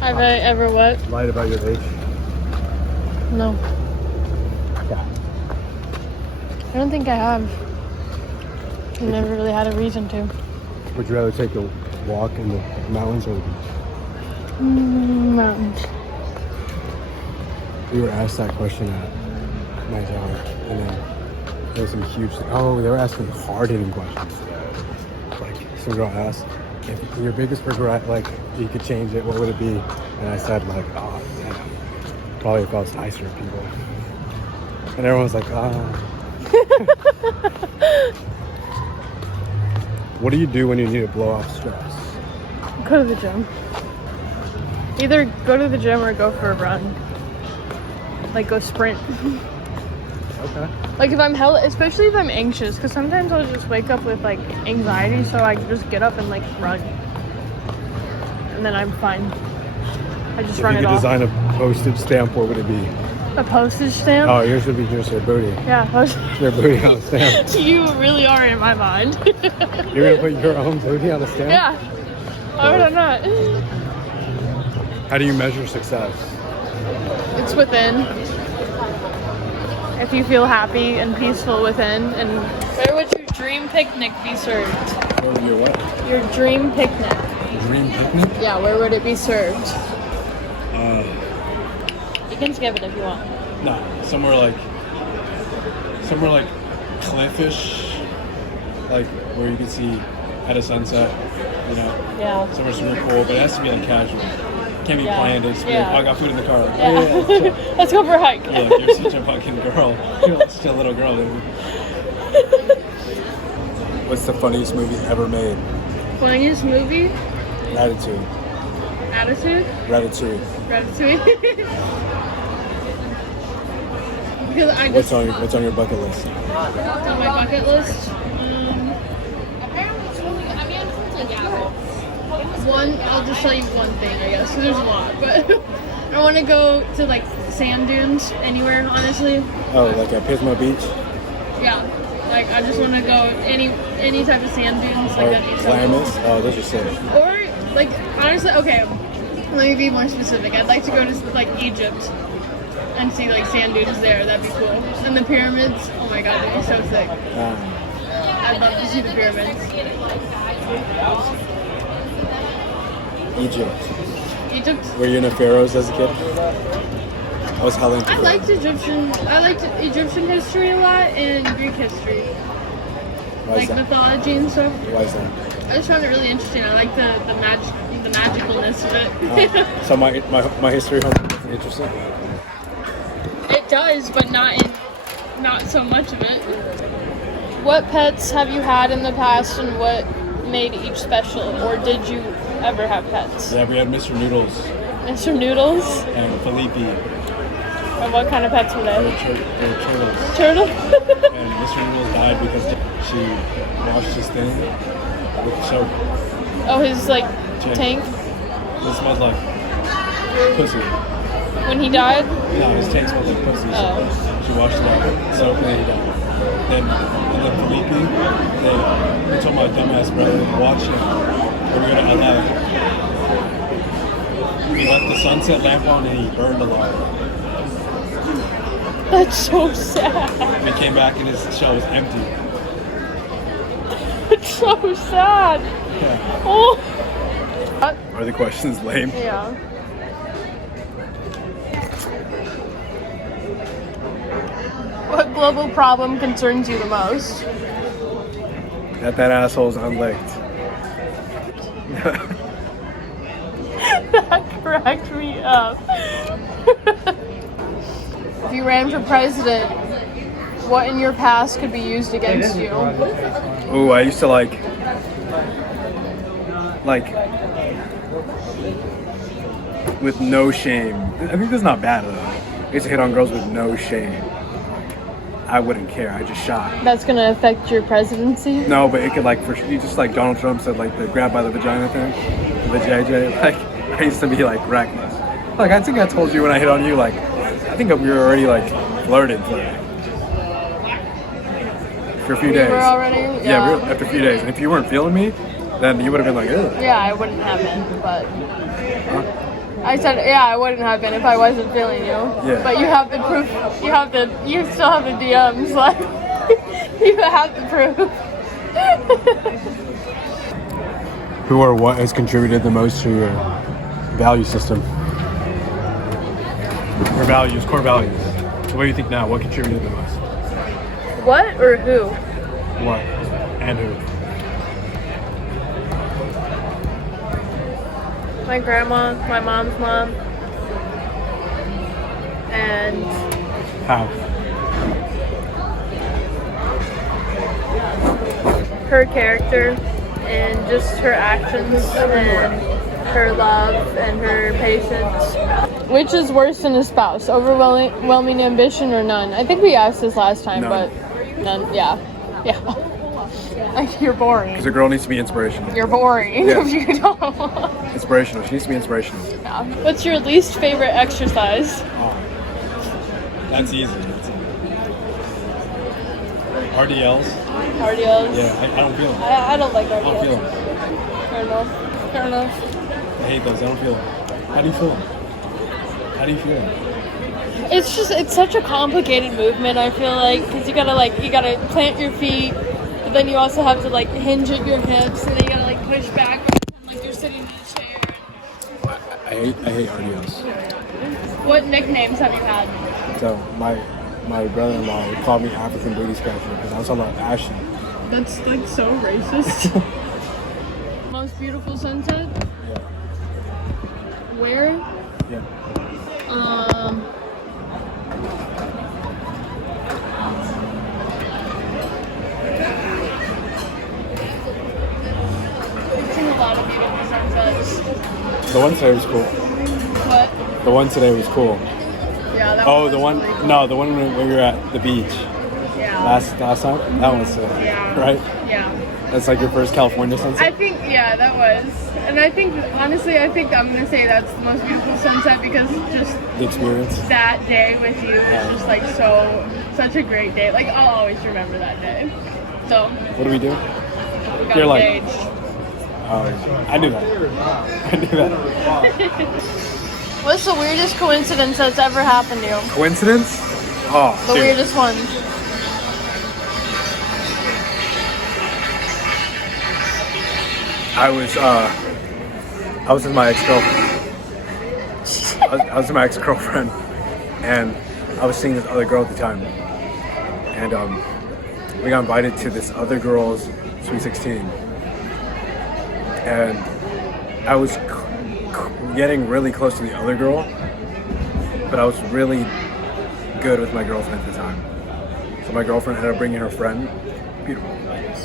Have I ever what? Lied about your age? No. Yeah. I don't think I have. I never really had a reason to. Would you rather take a walk in the mountains or the beach? Mountains. We were asked that question at my job, and then there was some huge. Oh, they were asking hard-hitting questions. Like some girl asked, "If your biggest regret, like you could change it, what would it be?" And I said, like, "Oh, damn, probably if I was nicer to people." And everyone's like, What do you do when you need to blow off stress? Go to the gym. Either go to the gym or go for a run. Like go sprint. Okay. Like if I'm especially if I'm anxious, because sometimes I'll just wake up with like anxiety, so I just get up and like run, and then I'm fine. I just run it off. If you could design a postage stamp, what would it be? A postage stamp? Oh, yours would be just their booty. Yeah, Their booty on a stamp. You really are in my mind. You're gonna put your own booty on a stamp? Yeah. Why would I not? How do you measure success? It's within. If you feel happy and peaceful within, and where would your dream picnic be served? Your what? Your dream picnic. Dream picnic? Yeah, where would it be served? You can skip it if you want. No, somewhere like cliffish, like where you can see at a sunset, you know. Yeah. Somewhere super cool, but it has to be like casual. Can't be planned. It's like, oh, I got food in the car. Like, Yeah. Let's go for a hike. Yeah, you're such a fucking girl. You're such a little girl. What's the funniest movie ever made? Funniest movie? Ratatouille. Attitude? Ratatouille. Ratatouille. Because I What's on your bucket list? On my bucket list? I'll just tell you one thing, I guess, because there's a lot, but I want to go to, like, sand dunes anywhere, honestly. Oh, like at Pismo Beach? Yeah, like, I just want to go any type of sand dunes, like, that'd be so cool. Oh, those are sick. Or, like, honestly, okay, let me be more specific. I'd like to go to, like, Egypt and see, like, sand dunes there. That'd be cool. And the pyramids, oh my god, that'd be so sick. I'd love to see the pyramids. Egypt. Were you into pharaohs as a kid? I was hella into I liked Egyptian history a lot and Greek history. Like mythology and stuff. Why is that? I just found it really interesting. I like the magicalness of it. So my history homework is interesting. It does, but not so much of it. What pets have you had in the past, and what made each special? Or did you ever have pets? Yeah, we had Mr. Noodles. Mr. Noodles? And Felipe. And what kind of pets were they? They were turtles. Turtles? And Mr. Noodles died because she washed his thing with soap. Oh, his, like, tank? It smelled like pussy. When he died? No, his tank smelled like pussy. So she washed it out with soap and then he died. Then Felipe, they told my dumbass brother to watch him. We were going to LA. We left the sunset lamp on and he burned alive. That's so sad. We came back and his shell was empty. It's so sad. Yeah. Oh. Are the questions lame? Yeah. What global problem concerns you the most? That asshole's unlicked. That cracked me up. If you ran for president, what in your past could be used against you? Ooh, I used to like with no shame. I think that's not bad though. I used to hit on girls with no shame. I wouldn't care. I just shot. That's gonna affect your presidency? No, but it could just like Donald Trump said, like the grab by the vagina thing, the JJ. Like I used to be like reckless. Like I think I told you when I hit on you, like I think we were already like flirting for a few days. We were already? Yeah, we were, after a few days. And if you weren't feeling me, then you would have been like, ugh. Yeah, I wouldn't have been, but... Huh? I said, yeah, it wouldn't have been if I wasn't feeling you. Yeah. But you have the proof. You still have the DMs. Like, you have the proof. Who or what has contributed the most to your value system? Your values, core values. So what do you think now? What contributed the most? What or who? What? And who? My grandma, my mom's mom, and How? her character and just her actions and her love and her patience. Which is worse than a spouse? Overwhelming ambition or none? I think we asked this last time, None. but none. Yeah. Like, you're boring. Because a girl needs to be inspirational. You're boring Yeah. if you don't. Inspirational. She needs to be inspirational. Yeah. What's your least favorite exercise? That's easy. RDLs. Cardios. Yeah, I don't feel them. I don't like I don't feel cardios. them. Fair enough. I hate those. I don't feel them. How do you feel them? How do you feel them? It's such a complicated movement, I feel like, because you gotta plant your feet, but then you also have to like hinge at your hips, and then you gotta like push back, like you're sitting in a chair. I hate RDLs. What nicknames have you had? So my brother-in-law would call me African booty scratcher because I was talking about Ashley. That's like so racist. Most beautiful sunset? Yeah. Where? Yeah. I've seen a lot of beautiful sunsets. The one today was cool. What? The one today was cool. Yeah, that Oh, was the one? really cool. No, the one when we were at the beach Yeah. last time. That one was sick. Yeah. Right? Yeah. That's like your first California sunset. I think, yeah, that was. And I think, honestly, I'm gonna say that's the most beautiful sunset because just The experience. that day with you was just like such a great day. Like, I'll always remember that day. So, What do we do? we got You're like- engaged. Oh, I knew that. I knew that. What's the weirdest coincidence that's ever happened to you? Coincidence? Oh, The dude. weirdest one. I was with my ex-girlfriend. I was with my ex-girlfriend, and I was seeing this other girl at the time, and we got invited to this other girl's Sweet 16, and I was getting really close to the other girl, but I was really good with my girlfriend at the time. So my girlfriend ended up bringing her friend, beautiful,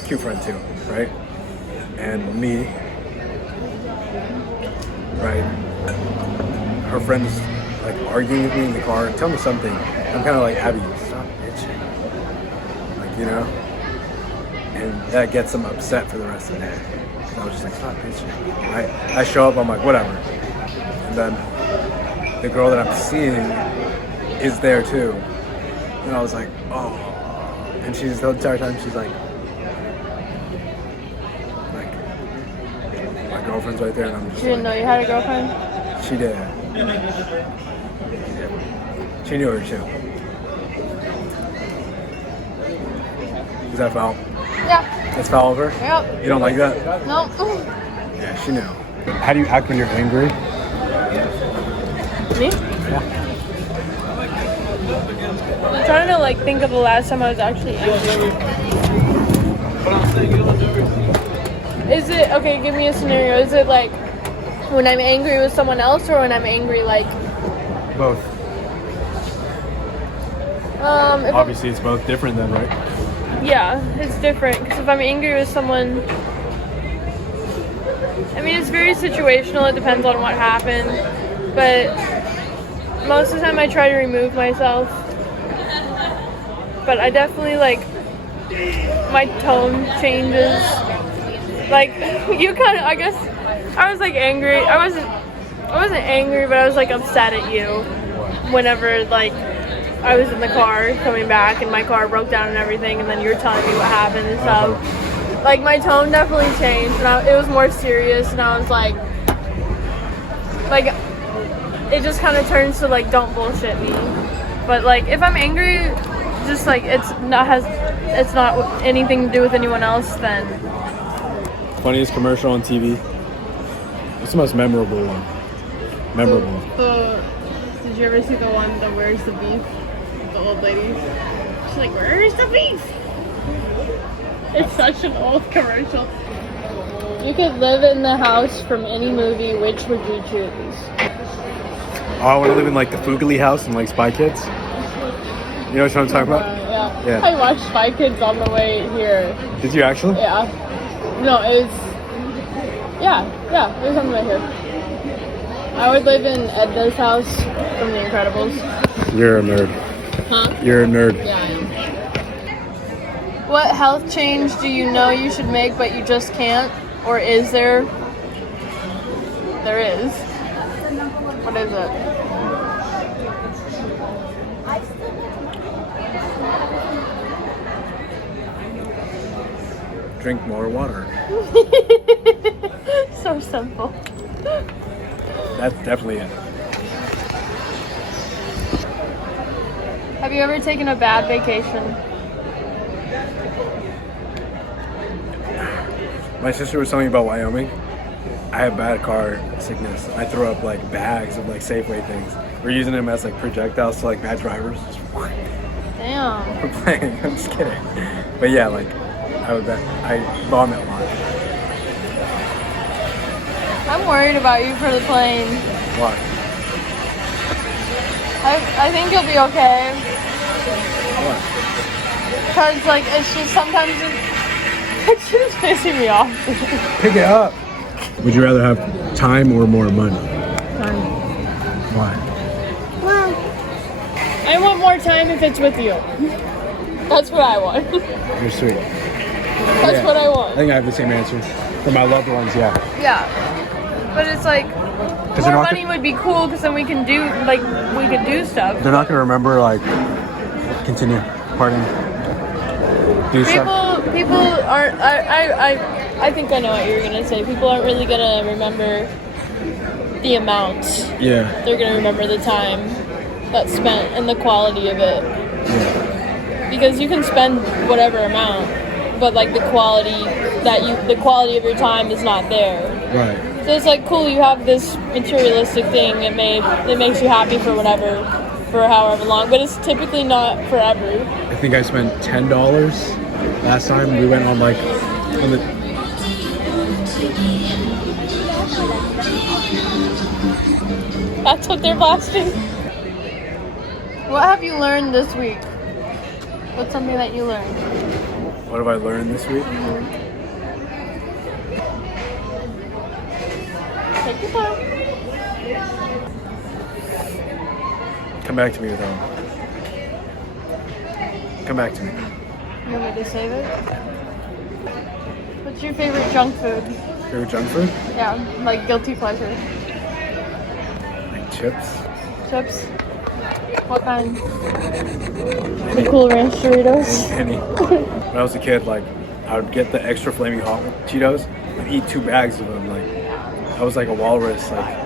cute friend too, right? And me, right? Her friend's like arguing with me in the car. Tell me something. I'm kind of like, Abby, stop bitching. Like, you know? And that gets them upset for the rest of the day. And I was just like, stop bitching. I show up, I'm like, whatever. And then the girl that I'm seeing is there too. And I was like, oh. And she's the entire time, she's like, my girlfriend's right there, and I'm just You didn't know you had a girlfriend? She did. She knew her too. Is that foul? Yeah. That's foul over? Yep. You don't like that? No. Yeah, she knew. How do you act when you're angry? Me? Yeah. I'm trying to like think of the last time I was actually angry. Is it, okay, give me a scenario. Is it like when I'm angry with someone else or when I'm angry like... Both. If Obviously, it's both different then, right? yeah, it's different. Because if I'm angry with someone... I mean, it's very situational. It depends on what happened. But most of the time I try to remove myself. But I definitely like... My tone changes. Like, you kind of, I guess, I was like angry. I wasn't angry, but I was like upset at you whenever like I was in the car coming back and my car broke down and everything, and then you were telling me what happened and stuff. Like, my tone definitely changed, and it was more serious, and I was like it just kind of turns to like, don't bullshit me. But like, if I'm angry, just like it's not anything to do with anyone else, then. Funniest commercial on TV. What's the most memorable one? Memorable. Did you ever see the one, the Where's the Beef? The old lady. She's like, where's the beef? It's such an old commercial. You could live in the house from any movie, which would you choose? Oh, I want to live in like the Physicality house and like Spy Kids. You know what I'm talking about? Yeah. I watched Spy Kids on the way here. Did you actually? Yeah. No, it was... Yeah, it was on the way here. I would live in Edna's house from The Incredibles. You're a nerd. Huh? You're a nerd. Yeah, I am. What health change do you know you should make but you just can't? Or is there? There is. What is it? Drink more water. So simple. That's definitely it. Have you ever taken a bad vacation? My sister was telling me about Wyoming. I have bad car sickness. I throw up like bags of like Safeway things. We're using them as like projectiles to like bad drivers. Damn. We're playing. I'm just kidding. But yeah, like I vomit a lot. I'm worried about you for the plane. Why? I think you'll be okay. What? Because like it's just sometimes it's just pissing me off. Pick it up. Would you rather have time or more money? Time. Why? Well, I want more time if it's with you. That's what I want. You're sweet. That's what I want. I think I have the same answer. For my loved ones, yeah. Yeah. But it's like more money would be cool because then we could do stuff. They're not gonna remember like continue partying. People aren't. I think I know what you're gonna say. People aren't really gonna remember the amount. Yeah. They're gonna remember the time that's spent and the quality of it. Yeah. Because you can spend whatever amount, but like the quality of your time is not there. Right. So it's like cool. You have this materialistic thing. It makes you happy for however long, but it's typically not forever. I think I spent $10 last time. We went on the. That's what they're blasting. What have you learned this week? What's something that you learned? What have I learned this week? Take your time. Come back to me with that. Come back to me. You want me to save it? What's your favorite junk food? Favorite junk food? Yeah, like guilty pleasure. Like chips. Chips? What kind? The Cool Ranch Doritos? Penny. When I was a kid, like I would get the extra flaming hot Cheetos and eat 2 bags of them. Like I was like a walrus. Like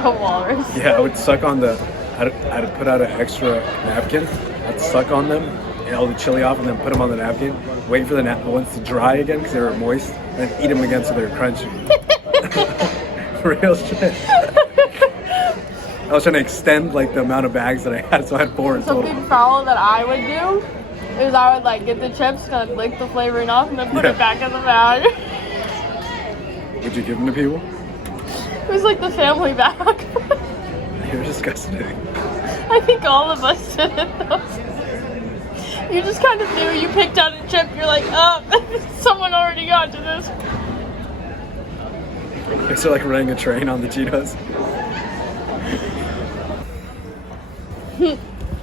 A walrus? yeah, I would suck on the. I'd put out an extra napkin. I'd suck on them and all the chili off, and then put them on the napkin. Wait for the ones to dry again because they were moist, and then eat them again so they were crunchy. Real shit. I was trying to extend like the amount of bags that I had, so I had 4 in total. Something foul that I would do is I would like get the chips and I'd lick the flavoring off and then put it back in the bag. Would you give them to people? It was like the family bag. You're disgusting. I think all of us did it though. You just kind of knew. You picked out a chip. You're like, oh, someone already got to this. It's like running a train on the Cheetos.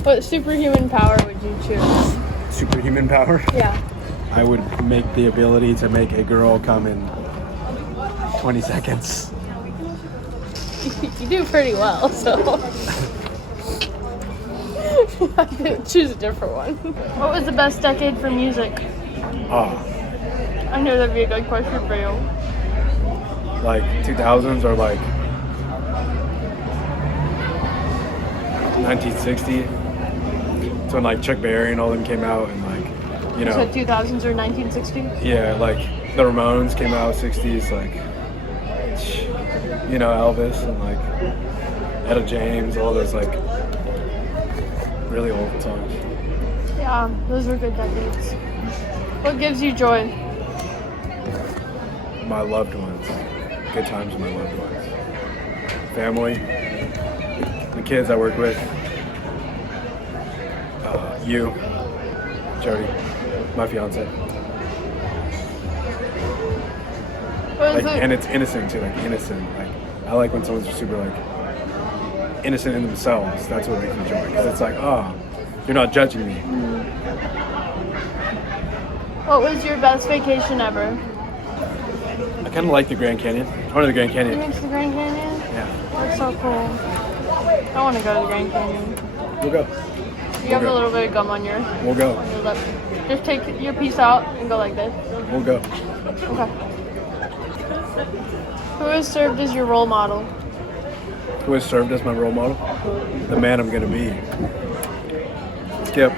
What superhuman power would you choose? Superhuman power? Yeah. I would make the ability to make a girl come in 20 seconds. You do pretty well, so. I could choose a different one. What was the best decade for music? Oh, I knew that'd be a good question for you. like 2000s or like 1960. It's when like Chuck Berry and all them came out, and like, you know. So 2000s or 1960? Yeah, like the Ramones came out 60s, like, you know, Elvis and like Etta James, all those like really old songs. Yeah, those were good decades. What gives you joy? My loved ones. Good times with my loved ones. Family. The kids I work with. You. Jody. My fiance. What is Like, it? and it's innocent too, like innocent. Like, I like when someone's just super like innocent in themselves. That's what makes me joy. Because it's like, oh, you're not judging me. What was your best vacation ever? I kind of like the Grand Canyon. I went to the Grand You Canyon. went to the Grand Canyon? Yeah. That's so cool. I want to go to the Grand Canyon. We'll go. You have a little bit of gum on your We'll go. lip. Just take your piece out and go like this. We'll go. Okay. Who has served as your role model? Who has served as my role model? The man I'm gonna be. Skip.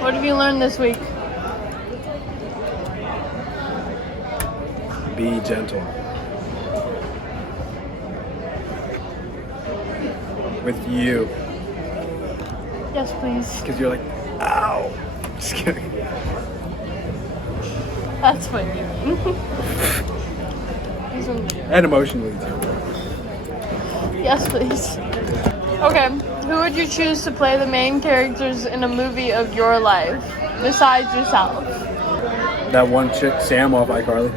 What have you learned this week? Be gentle. With you. Yes, please. Because you're like, ow. Just kidding. That's what you mean. These ones- And emotionally too. Yes, please. Okay, who would you choose to play the main characters in a movie of your life, besides yourself? That one chick, Sam off iCarly.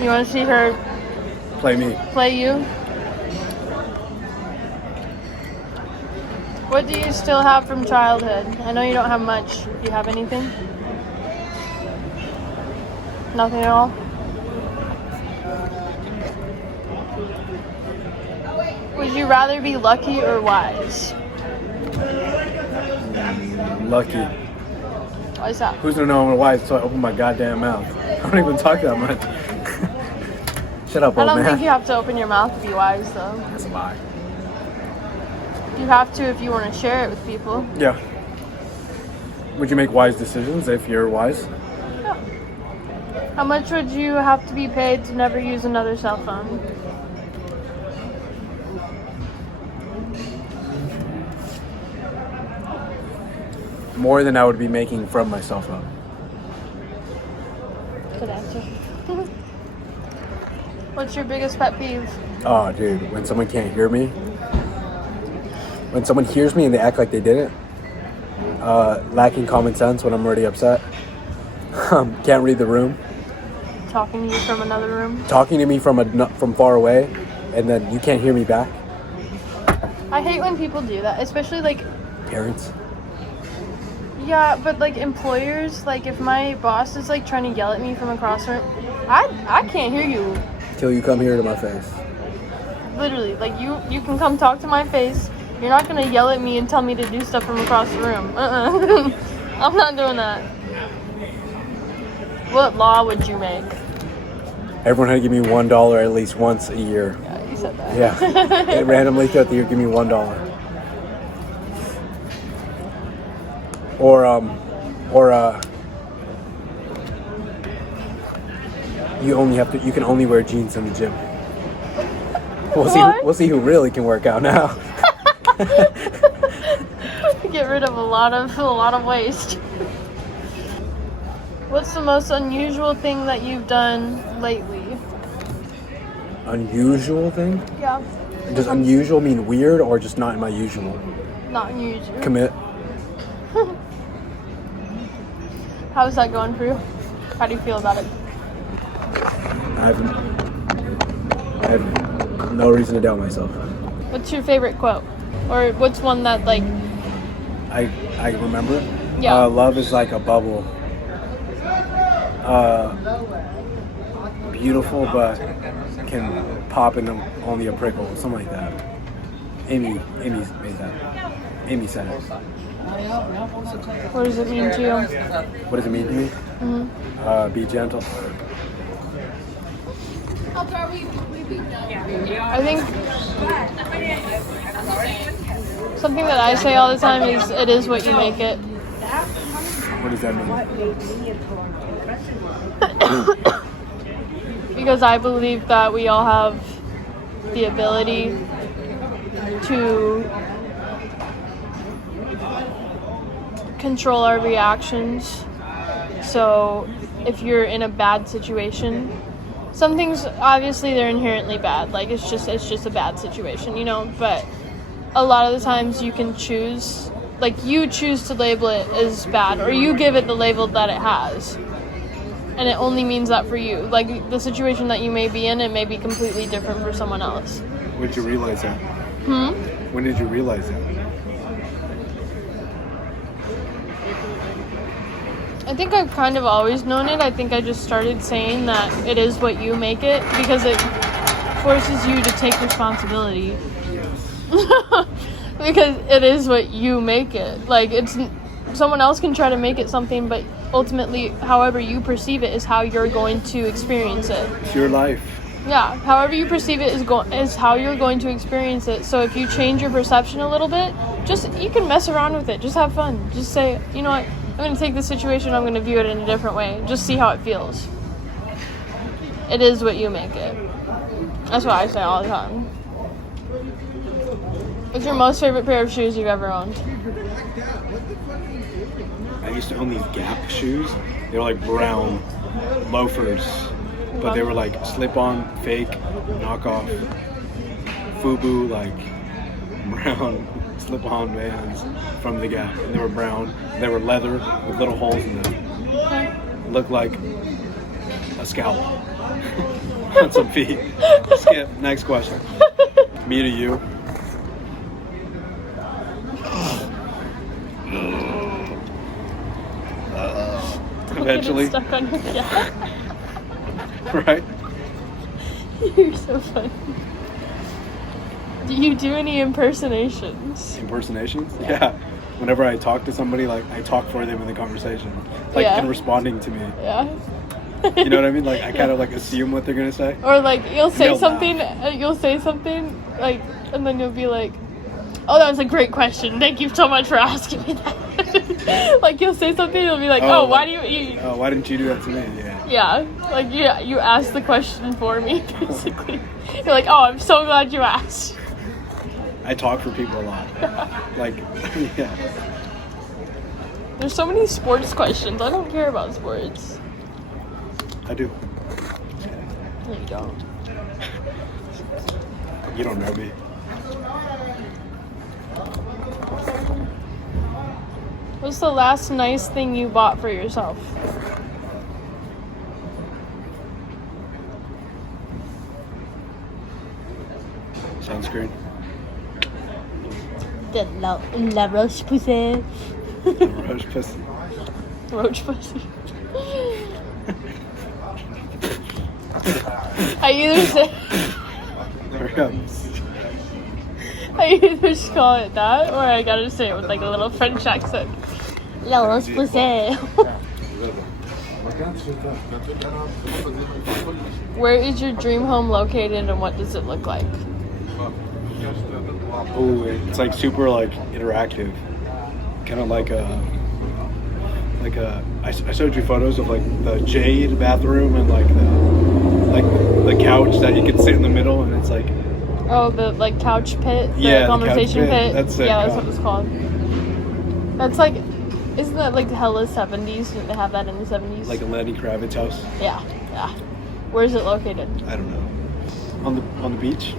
You want to see her Play me. play you? What do you still have from childhood? I know you don't have much. Do you have anything? Nothing at all? Would you rather be lucky or wise? Lucky. Why is that? Who's gonna know I'm wise until I open my goddamn mouth? I don't even talk that much. Shut up, I old don't man. think you have to open your mouth to be wise, though. That's a lie. You have to if you want to share it with people. Yeah. Would you make wise decisions if you're wise? Yeah. How much would you have to be paid to never use another cell phone? More than I would be making from my cell phone. Good answer. What's your biggest pet peeve? Oh, dude, when someone can't hear me. When someone hears me and they act like they didn't. Lacking common sense when I'm already upset. Can't read the room. Talking to you from another room? Talking to me from far away, and then you can't hear me back. I hate when people do that, especially like, Parents. yeah, but like employers, like if my boss is like trying to yell at me from across the room, I can't hear you. Till you come here to my face. Literally, like you can come talk to my face. You're not gonna yell at me and tell me to do stuff from across the room. I'm not doing that. What law would you make? Everyone had to give me $1 at least once a year. Yeah, you said that. Yeah. And randomly throughout the year, give me $1. Or you can only wear jeans in the gym. What? We'll see who really can work out now. Get rid of a lot of waste. What's the most unusual thing that you've done lately? Unusual thing? Yeah. Does unusual mean weird or just not in my usual? Not unusual. Commit. How's that going for you? How do you feel about it? I have no reason to doubt myself. What's your favorite quote? Or what's one that like I remember. Yeah. Love is like a bubble. Beautiful, but can pop into only a prickle, something like that. Amy made that. Amy said it. what does it mean to you? What does it mean to me? Mm-hmm. Be gentle. I think something that I say all the time is, it is what you make it. What does that mean? Because I believe that we all have the ability to control our reactions. So if you're in a bad situation, some things obviously they're inherently bad, like it's just a bad situation, you know, but a lot of the times you can choose, like you choose to label it as bad, or you give it the label that it has, and it only means that for you. Like the situation that you may be in, it may be completely different for someone else. When did you realize that? When did you realize that? I think I've kind of always known it. I think I just started saying that it is what you make it, because it forces you to take responsibility. Because it is what you make it. Like, it's someone else can try to make it something, but ultimately, however you perceive it is how you're going to experience it. It's your life. Yeah, however you perceive it is how you're going to experience it. So if you change your perception a little bit, you can mess around with it. Just have fun. Just say, you know what, I'm going to take this situation, I'm going to view it in a different way. Just see how it feels. It is what you make it. That's what I say all the time. What's your most favorite pair of shoes you've ever owned? I used to own these Gap shoes. They were like brown loafers, but they were like slip-on, fake, knockoff, FUBU, like brown slip-on Vans from the Gap. And they were brown. They were leather with little holes in them. Okay. Looked like a scalp on some feet. Skip. Next question. Me to you. Get Eventually. it stuck on your gap. Right? You're so funny. Do you do any impersonations? Impersonations? Yeah. Whenever I talk to somebody, like I talk for them in the conversation, like Yeah. and responding to me. Yeah. You know what I mean? Like I kind of like assume what they're gonna say. Or like you'll say They'll something, like, and then you'll be like, "Oh, that was a great question. Thank you so much for asking me that." Like you'll say something, you'll be like, "Oh, why do you?" Oh, why didn't you do that to me? Yeah. Yeah, like you asked the question for me, basically. You're like, "Oh, I'm so glad you asked." I talk for people a lot. Like, yeah. There's so many sports questions. I don't care about sports. I do. No, you don't. You don't know me. What's the last nice thing you bought for yourself? Sunscreen. The La Roche Posay. Roach pussy. Roach pussy. I either just call it that, or I gotta say it with like a little French accent. La Roche Posay. Where is your dream home located, and what does it look like? Oh, it's like super like interactive. Kind of like I showed you photos of like the jade bathroom and like the couch that you can sit in the middle, and it's like, oh, the like couch pit, the conversation couch pit. That's it. Yeah, that's what it's called. That's like, isn't that like hella 70s? Didn't they have that in the 70s? Like a Lenny Kravitz house. Yeah. Where's it located? I don't know. On the beach.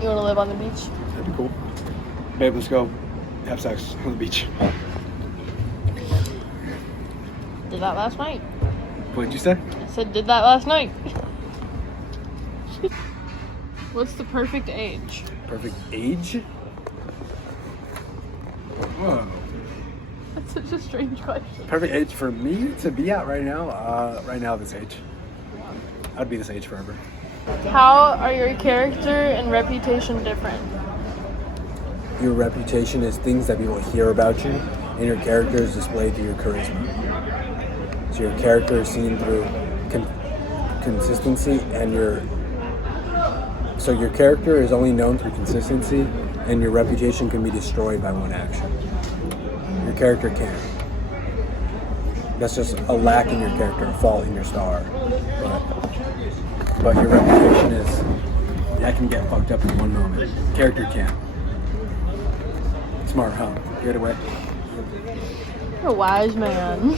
You want to live on the beach? That'd be cool. Babe, let's go have sex on the beach. Did that last night. What did you say? I said did that last night. What's the perfect age? Perfect age? Whoa. That's such a strange question. Perfect age for me to be at right now? Right now, this age. I'd be this age forever. How are your character and reputation different? Your reputation is things that people hear about you, and your character is displayed through your charisma. So your character is seen through consistency, and your character is only known through consistency, and your reputation can be destroyed by one action. Your character can't. That's just a lack in your character, a fault in your star. But your reputation that can get fucked up in one moment. Character can't. Smart, huh? Get away. You're a wise man.